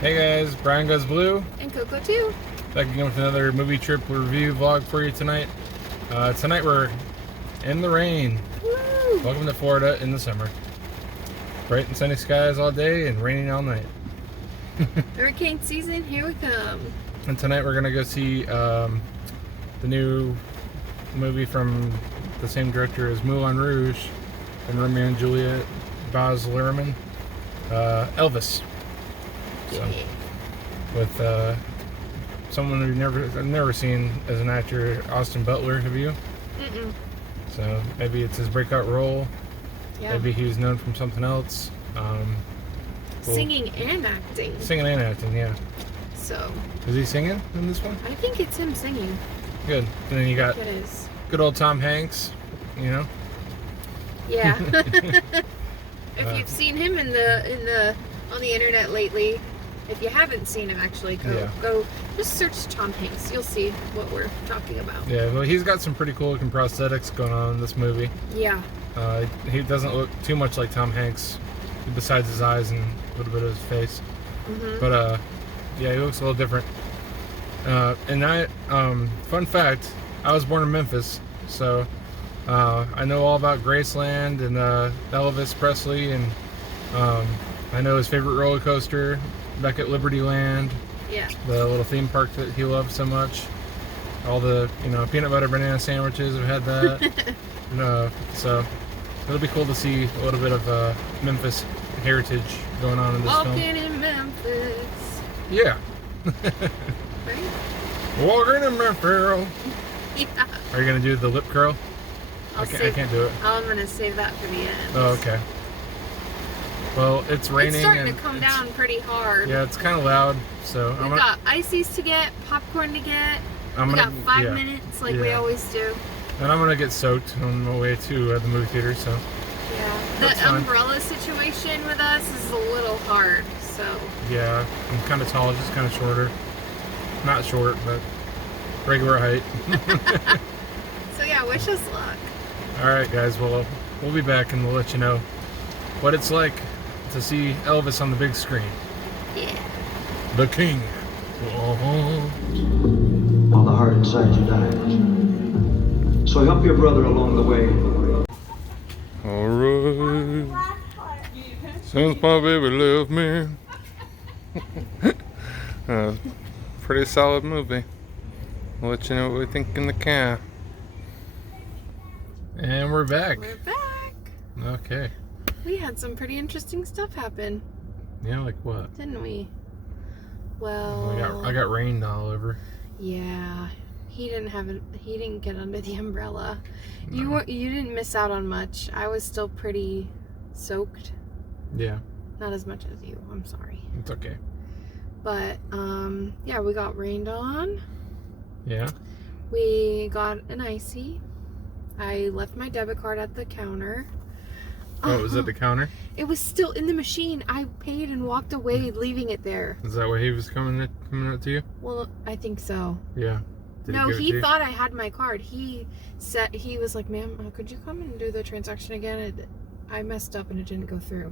Hey guys, Brian Goes Blue. And Coco too. Back again with another movie trip review vlog for you tonight. Tonight we're in the rain. Woo! Welcome to Florida in the summer. Bright and sunny skies all day and raining all night. Hurricane season, here we come. And tonight we're gonna go see the new movie from the same director as Moulin Rouge and Romeo and Juliet, Baz Luhrmann, Elvis. So, with someone I've never seen as an actor, Austin Butler. Have you? Mm-mm. So maybe it's his breakout role. Yeah. Maybe he's known from something else. Singing and acting. Singing and acting, yeah. So. Is he singing in this one? I think it's him singing. Good. And then you got It is. good old Tom Hanks. You know. Yeah. If you've seen him on the internet lately, if you haven't seen him, actually go just search Tom Hanks. You'll see what we're talking about. Yeah, well, he's got some pretty cool looking prosthetics going on in this movie. Yeah. He doesn't look too much like Tom Hanks, besides his eyes and a little bit of his face. Mm-hmm. But yeah, he looks a little different. Fun fact, I was born in Memphis, so I know all about Graceland and Elvis Presley, and I know his favorite roller coaster back at Liberty Land. Yeah. The little theme park that he loved so much. All the peanut butter banana sandwiches, I've had that. So it'll be cool to see a little bit of Memphis heritage going on in this film. Walking in Memphis. Yeah. Right? Walking in Memphis. Yeah. Are you gonna do the lip curl? I can't do it. I'm gonna save that for the end. Oh, okay. Well, it's raining. It's starting and to come down pretty hard. Yeah, it's kind of loud. So We've got ices to get, popcorn to get. We got 5 minutes, like we always do. And I'm gonna get soaked on my way to the movie theater. So yeah, that's the fine. Umbrella situation with us is a little hard. So yeah, I'm kind of tall, just kind of shorter. Not short, but regular height. So yeah, wish us luck. All right, guys. Well, we'll be back and we'll let you know what it's like to see Elvis on the big screen. Yeah. The King. While the heart inside you dies. So help your brother along the way. Alright. Since my baby left me. Pretty solid movie. We'll let you know what we think in the car. And we're back. We're back. Okay. We had some pretty interesting stuff happen. Yeah, like what? Didn't we? Well, I got rained all over. Yeah. He didn't get under the umbrella. No. You didn't miss out on much. I was still pretty soaked. Yeah. Not as much as you. I'm sorry. It's okay. But yeah, we got rained on. Yeah. We got an icy. I left my debit card at the counter. Oh, it was at the counter? It was still in the machine. I paid and walked away, leaving it there. Is that why he was coming out to you? Well, I think so. Yeah. No, he thought I had my card. He was like, "Ma'am, could you come and do the transaction again? I messed up and it didn't go through."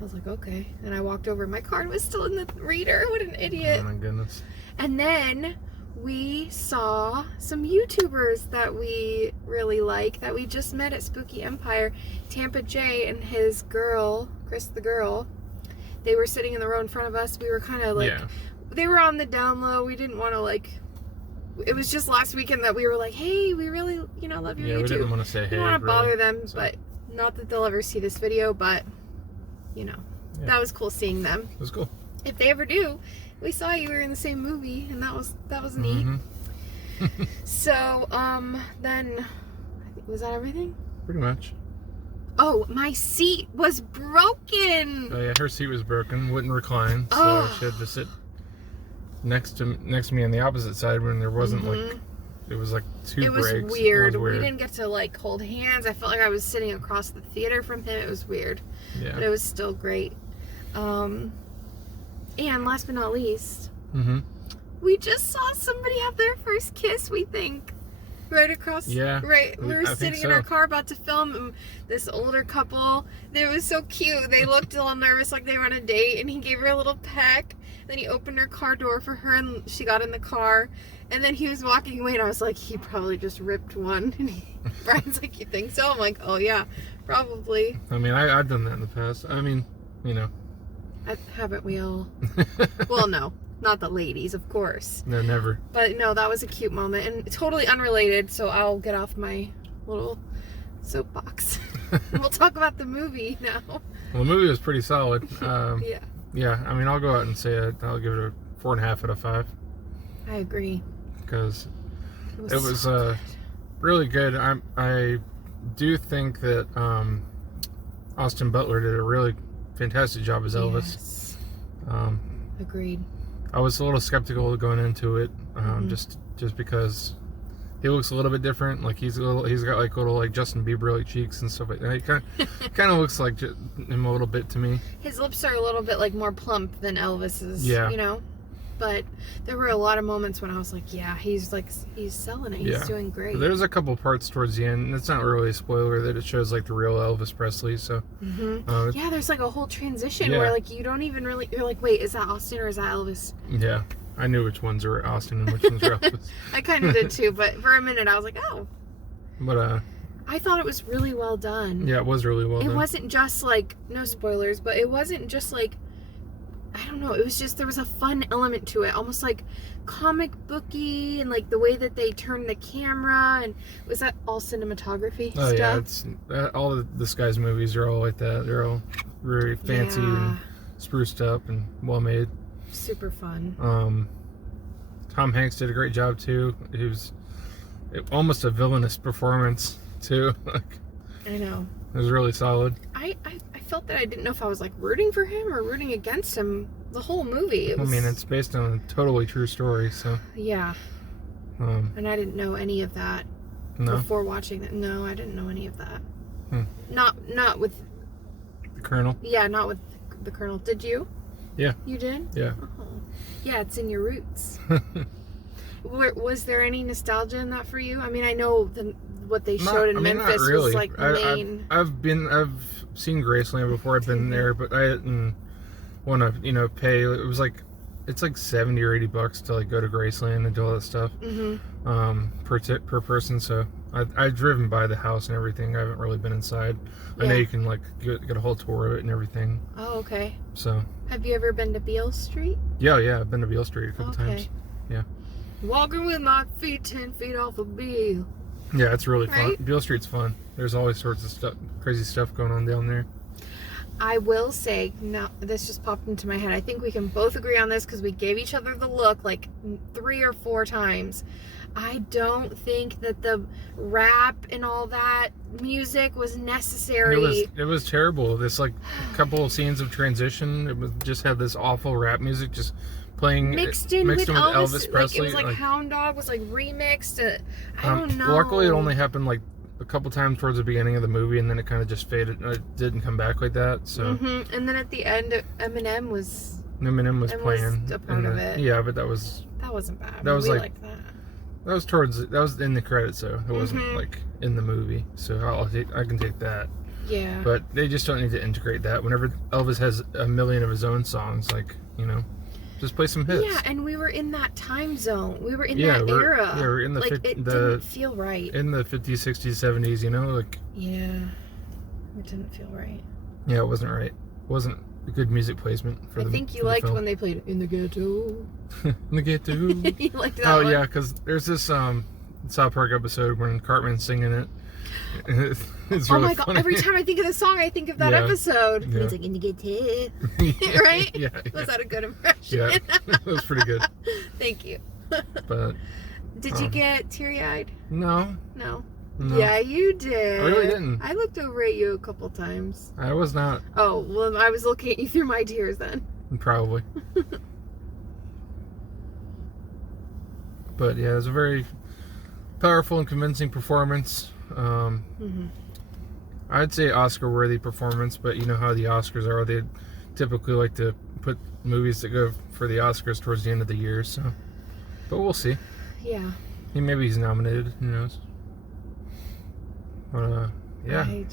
I was like, "Okay." And I walked over. My card was still in the reader. What an idiot. Oh my goodness. And then we saw some YouTubers that we really like that we just met at Spooky Empire. Tampa J and his girl, Chris the girl. They were sitting in the row in front of us. We were kind of like, they were on the down low. We didn't want to it was just last weekend that we were like, hey, we really, love your YouTube. We didn't want to say hey. We don't want to bother them, so. but not that they'll ever see this video, but, that was cool seeing them. It was cool. If they ever do, we saw you were in the same movie, and that was neat. Mm-hmm. So, then, was that everything? Pretty much. Oh, my seat was broken! Oh yeah, her seat was broken, wouldn't recline, so she had to sit next to me on the opposite side when there wasn't it was like two breaks. It was weird. We didn't get to hold hands. I felt like I was sitting across the theater from him. It was weird. Yeah. But it was still great. And last but not least, we just saw somebody have their first kiss, we think. right across. Yeah, Right. We were I think sitting in so. our car about to film, and this older couple. It was so cute. They looked a little nervous, like they were on a date, and he gave her a little peck. Then he opened her car door for her, and she got in the car. And then he was walking away, and I was like, he probably just ripped one. And Brian's like, you think so? I'm like, oh yeah, probably. I mean, I've done that in the past. I mean, you know. Haven't we all? Well, no. Not the ladies, of course. No, never. But no, that was a cute moment and totally unrelated, so I'll get off my little soapbox. We'll talk about the movie now. Well, the movie was pretty solid. Yeah. Yeah, I mean, I'll go out and say I'll give it a 4.5 out of 5. I agree. Because it was so good. really good. I do think that Austin Butler did a really fantastic job as Elvis. Yes. Agreed. Agreed. I was a little skeptical going into it, just because he looks a little bit different. Like he's got like little like Justin Bieber like cheeks and stuff like that. He kind of looks like him a little bit to me. His lips are a little bit like more plump than Elvis's. Yeah. You know. But there were a lot of moments when I was like, yeah, he's selling it. He's doing great. There's a couple parts towards the end. It's not really a spoiler that it shows like the real Elvis Presley. So yeah, there's like a whole transition where like you don't even really. You're like, wait, is that Austin or is that Elvis? Yeah, I knew which ones are Austin and which ones are Elvis. I kind of did too, but for a minute I was like, oh. But I thought it was really well done. yeah, it was really well done. It wasn't just like, no spoilers, but it wasn't just like, I don't know, it was just, there was a fun element to it, almost like comic booky, and like the way that they turned the camera, and was that all cinematography stuff? Yeah, it's all of this guy's movies are all like that. They're all very fancy and spruced up and well made. Super fun. Tom Hanks did a great job too. He was almost a villainous performance too. I know. It was really solid. I felt that I didn't know if I was like rooting for him or rooting against him the whole movie. I mean, it's based on a totally true story, so. Yeah. And I didn't know any of that before watching it. No, I didn't know any of that. Not with the Colonel. Yeah, not with the Colonel. Did you? Yeah. You did? Yeah. Oh. Yeah, it's in your roots. Was there any nostalgia in that for you? I mean, I know what they showed in Memphis not really. was like main. I've seen Graceland before. I've been there, but I didn't want to, pay. It was like, it's like $70 or $80 to like go to Graceland and do all that stuff. Per person. So I've driven by the house and everything. I haven't really been inside. I know you can like get a whole tour of it and everything. Oh, okay. So. Have you ever been to Beale Street? Yeah, I've been to Beale Street a couple times. Yeah. Walking with my feet 10 feet off of Beale. Yeah, it's really fun. Right? Beale Street's fun. There's always sorts of stuff, crazy stuff going on down there. I will say, now this just popped into my head. I think we can both agree on this because we gave each other the look like 3 or 4 times. I don't think that the rap and all that music was necessary. It was terrible. This like couple of scenes of transition. It was just had this awful rap music just playing mixed in with Elvis Presley. Like, it was like Hound Dog was like remixed. I don't know. Luckily, it only happened like a couple times towards the beginning of the movie, and then it kind of just faded. It didn't come back like that. So. And then at the end, Eminem was playing. a part of it. Yeah, but that wasn't bad. That was we like liked that. That was in the credits, though. It wasn't like in the movie, so I can take that. Yeah. But they just don't need to integrate that. Whenever Elvis has a million of his own songs, like just play some hits. Yeah, and we were in that time zone. We were in that era. Yeah, we're in the it didn't feel right. In the 50s, 60s, 70s, like. Yeah, it didn't feel right. Yeah, it wasn't right. It wasn't a good music placement for I think you liked when they played "In the Ghetto." In the Ghetto. You liked that one? Yeah, because there's this South Park episode when Cartman's singing it. It's really oh my god! funny. Every time I think of the song, I think of that episode. Yeah. It's like "In the Ghetto," right? Yeah. Was that a good impression? Yeah, it was pretty good. Thank you. But did you get teary-eyed? No. No. No. Yeah, you did. I really didn't. I looked over at you a couple times. I was not. Oh, well, I was looking at you through my tears then. Probably. But yeah, it was a very powerful and convincing performance. I'd say Oscar-worthy performance, but you know how the Oscars are. They typically like to put movies that go for the Oscars towards the end of the year, so. But we'll see. Yeah. Maybe he's nominated. Who knows? Yeah. I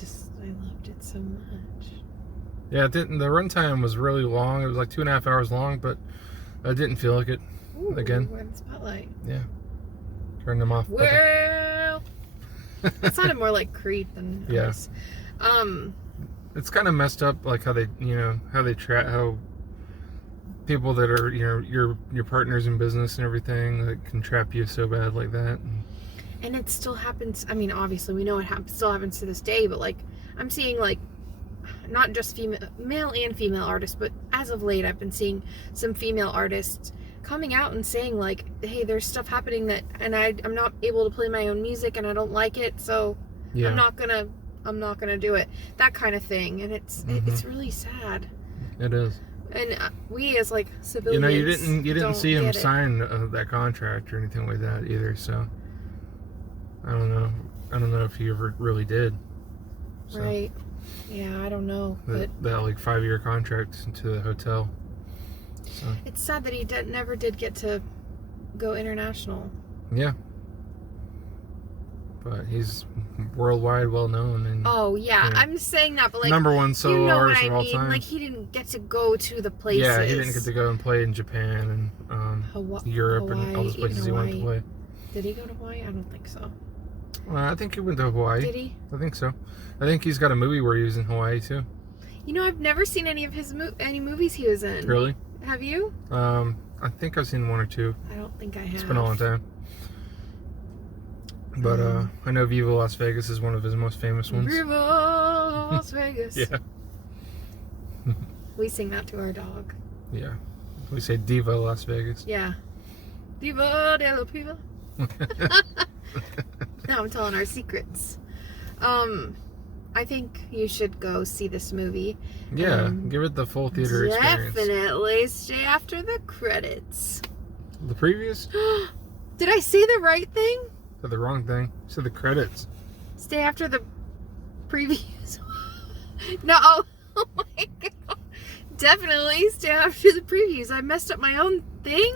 loved it so much. Yeah, the runtime was really long. It was like 2.5 hours long, but I didn't feel like it. Ooh, Again. we're in the spotlight. Yeah. Turn them off. Well, it sounded more like Creed than Yes. Yeah. It's kind of messed up, like how they how people that are, your partners in business and everything, that can trap you so bad like that. And it still happens. I mean, obviously, we know it still happens to this day, but like, I'm seeing like, not just male and female artists, but as of late, I've been seeing some female artists coming out and saying like, hey, there's stuff happening and I'm not able to play my own music and I don't like it, so Yeah. I'm not gonna do it. That kind of thing, and it's really sad. It is. And we as like civilians, you didn't see him get it. sign that contract or anything like that either. So I don't know if he ever really did. So, Right. Yeah, I don't know, but that like 5-year contract into the hotel. So it's sad that he never did get to go international. yeah. But he's worldwide well known and Oh yeah, I'm saying that, but like #1 solo artist of all time. Like he didn't get to go to the places. Yeah, he didn't get to go and play in Japan and Europe and all those places he wanted to play. Did he go to Hawaii? I don't think so. Well, I think he went to Hawaii. Did he? I think so. I think he's got a movie where he was in Hawaii too. You know, I've never seen any of his any movies he was in. Really? Have you? I think I've seen 1 or 2. I don't think I have. It's been a long time. But I know Viva Las Vegas is one of his most famous ones. Viva Las Vegas. Yeah. We sing that to our dog. Yeah. We say Diva Las Vegas. Yeah. Diva de la Piva. Now I'm telling our secrets. I think you should go see this movie. Yeah, give it the full theater experience. Definitely stay after the credits. The previews? Did I say the right thing? Said the wrong thing. Said the credits. Stay after the previews. No. Oh my god. Definitely stay after the previews. I messed up my own thing.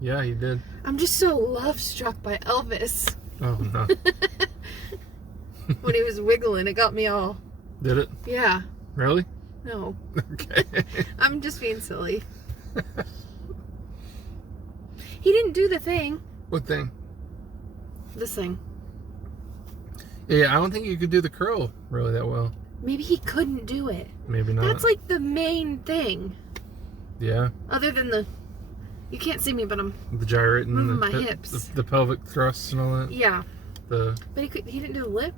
Yeah, he did. I'm just so love-struck by Elvis. Oh, no. When he was wiggling, it got me all... Did it? Yeah. Really? No. Okay. I'm just being silly. He didn't do the thing. What thing? This thing. Yeah, I don't think you could do the curl really that well. Maybe he couldn't do it. Maybe not. That's like the main thing. Yeah. Other than the... You can't see me, but I'm... The gyrate and moving my hips. The pelvic thrusts and all that. Yeah. The... But he didn't do the lip.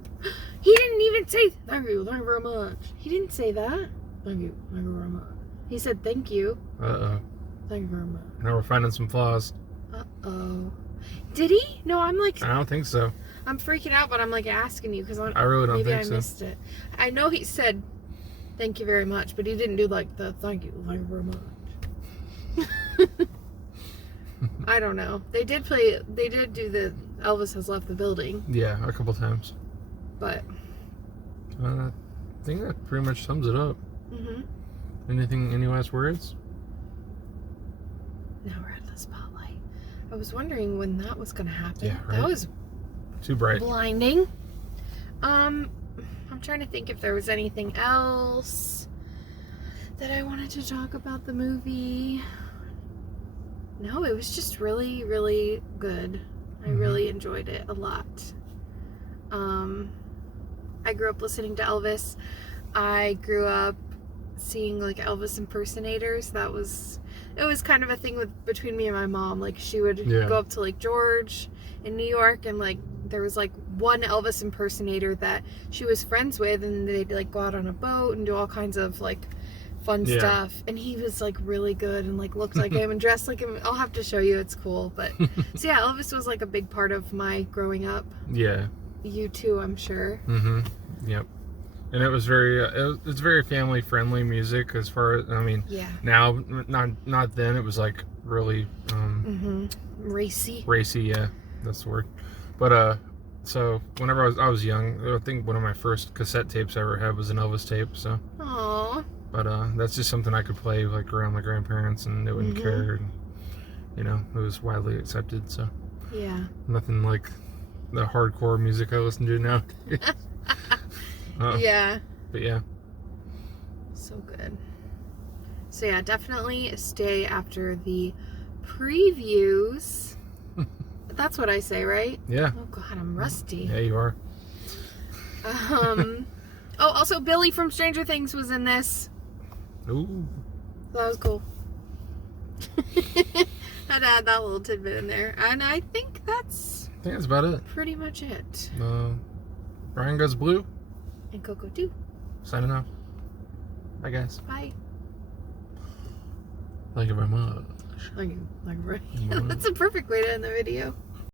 He didn't even say, thank you very much. He didn't say that. Thank you very much. He said, thank you. Uh-oh. Thank you very much. Now we're finding some flaws. Uh-oh. Did he? No, I'm like... I don't think so. I'm freaking out, but I'm like asking you because I really don't think so. Maybe I missed it. I know he said, thank you very much, but he didn't do like the thank you very much. I don't know. They did do the Elvis Has Left the Building. Yeah, a couple times. But... I think that pretty much sums it up. Mm-hmm. Any last words? Now we're at the spotlight. I was wondering when that was going to happen. Yeah, right. That was Too bright. blinding. I'm trying to think if there was anything else that I wanted to talk about the movie. No, it was just really, really good. I really enjoyed it a lot. I grew up listening to Elvis. I grew up seeing like Elvis impersonators. It was kind of a thing between me and my mom. Like she would go up to Lake George in New York, and like there was like one Elvis impersonator that she was friends with, and they'd like go out on a boat and do all kinds of like fun stuff. And he was like really good and like looked like him and dressed like him. I'll have to show you. It's cool. But so yeah, Elvis was like a big part of my growing up. Yeah. You too, I'm sure. Mm-hmm. Yep. And it was it's very family friendly music as far as, I mean, now, not then, it was like really, racy. Racy, yeah, that's the word. But, so whenever I was young, I think one of my first cassette tapes I ever had was an Elvis tape, so. Aww. But, that's just something I could play like around my grandparents and they wouldn't care. And, you know, it was widely accepted, so. Yeah. Nothing like the hardcore music I listen to nowadays. Yeah. But yeah. So good. So yeah, definitely stay after the previews. That's what I say, right? Yeah. Oh god, I'm rusty. Yeah, you are. Oh, also Billy from Stranger Things was in this. Ooh. So that was cool. Had to add that little tidbit in there. And I think that's about it. pretty much it. Brian Goes Blue. And Coco too. Signing off. Bye, guys. Bye. Thank you very much. Like right. That's a perfect way to end the video.